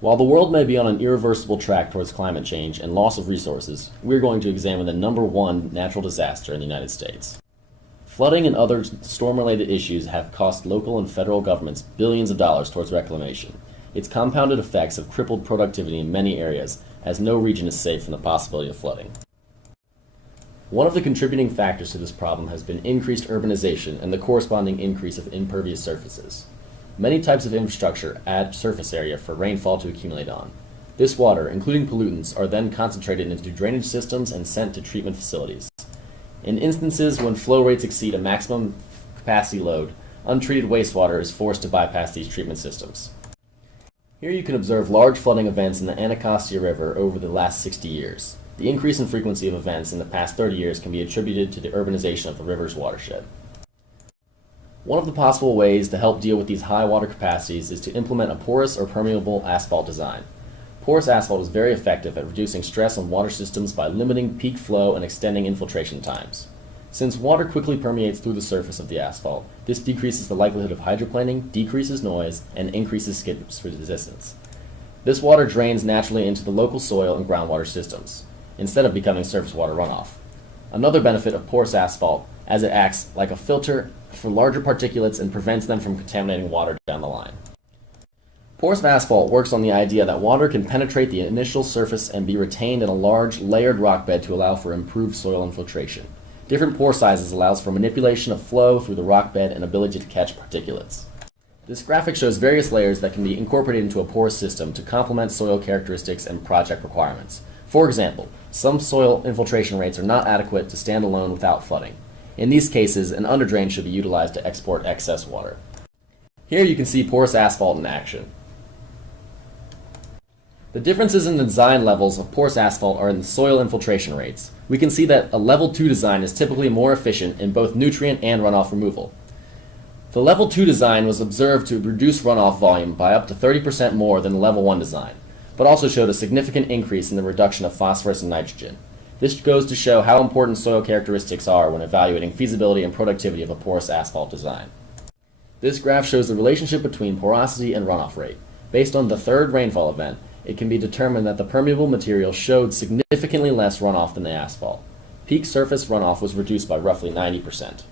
While the world may be on an irreversible track towards climate change and loss of resources, we're going to examine the number one natural disaster in the United States. Flooding and other storm-related issues have cost local and federal governments billions of dollars towards reclamation. Its compounded effects have crippled productivity in many areas, as no region is safe from the possibility of flooding. One of the contributing factors to this problem has been increased urbanization and the corresponding increase of impervious surfaces. Many types of infrastructure add surface area for rainfall to accumulate on. This water, including pollutants, are then concentrated into drainage systems and sent to treatment facilities. In instances when flow rates exceed a maximum capacity load, untreated wastewater is forced to bypass these treatment systems. Here you can observe large flooding events in the Anacostia River over the last 60 years. The increase in frequency of events in the past 30 years can be attributed to the urbanization of the river's watershed. One of the possible ways to help deal with these high water capacities is to implement a porous or permeable asphalt design. Porous asphalt is very effective at reducing stress on water systems by limiting peak flow and extending infiltration times. Since water quickly permeates through the surface of the asphalt, this decreases the likelihood of hydroplaning, decreases noise, and increases skid resistance. This water drains naturally into the local soil and groundwater systems, instead of becoming surface water runoff. Another benefit of porous asphalt, as it acts like a filter for larger particulates and prevents them from contaminating water down the line. Porous asphalt works on the idea that water can penetrate the initial surface and be retained in a large, layered rock bed to allow for improved soil infiltration. Different pore sizes allows for manipulation of flow through the rock bed and ability to catch particulates. This graphic shows various layers that can be incorporated into a porous system to complement soil characteristics and project requirements. For example, some soil infiltration rates are not adequate to stand alone without flooding. In these cases, an underdrain should be utilized to export excess water. Here you can see porous asphalt in action. The differences in the design levels of porous asphalt are in the soil infiltration rates. We can see that a level 2 design is typically more efficient in both nutrient and runoff removal. The level 2 design was observed to reduce runoff volume by up to 30% more than the level 1 design, but also showed a significant increase in the reduction of phosphorus and nitrogen. This goes to show how important soil characteristics are when evaluating feasibility and productivity of a porous asphalt design. This graph shows the relationship between porosity and runoff rate. Based on the third rainfall event, it can be determined that the permeable material showed significantly less runoff than the asphalt. Peak surface runoff was reduced by roughly 90%.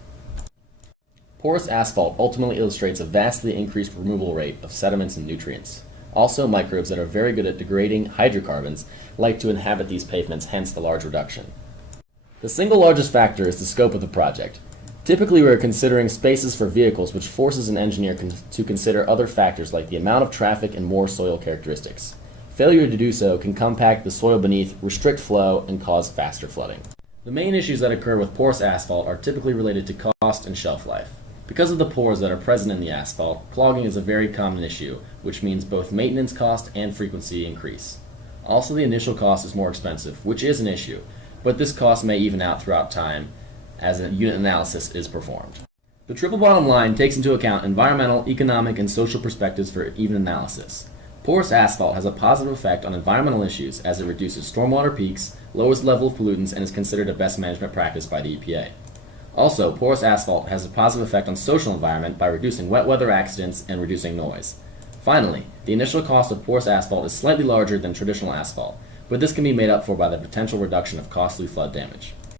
Porous asphalt ultimately illustrates a vastly increased removal rate of sediments and nutrients. Also, microbes that are very good at degrading hydrocarbons like to inhabit these pavements, hence the large reduction. The single largest factor is the scope of the project. Typically, we are considering spaces for vehicles, which forces an engineer to consider other factors like the amount of traffic and more soil characteristics. Failure to do so can compact the soil beneath, restrict flow, and cause faster flooding. The main issues that occur with porous asphalt are typically related to cost and shelf life. Because of the pores that are present in the asphalt, clogging is a very common issue, which means both maintenance cost and frequency increase. Also, the initial cost is more expensive, which is an issue, but this cost may even out throughout time as a unit analysis is performed. The triple bottom line takes into account environmental, economic, and social perspectives for even analysis. Porous asphalt has a positive effect on environmental issues as it reduces stormwater peaks, lowers the level of pollutants, and is considered a best management practice by the EPA. Also, porous asphalt has a positive effect on social environment by reducing wet weather accidents and reducing noise. Finally, the initial cost of porous asphalt is slightly larger than traditional asphalt, but this can be made up for by the potential reduction of costly flood damage.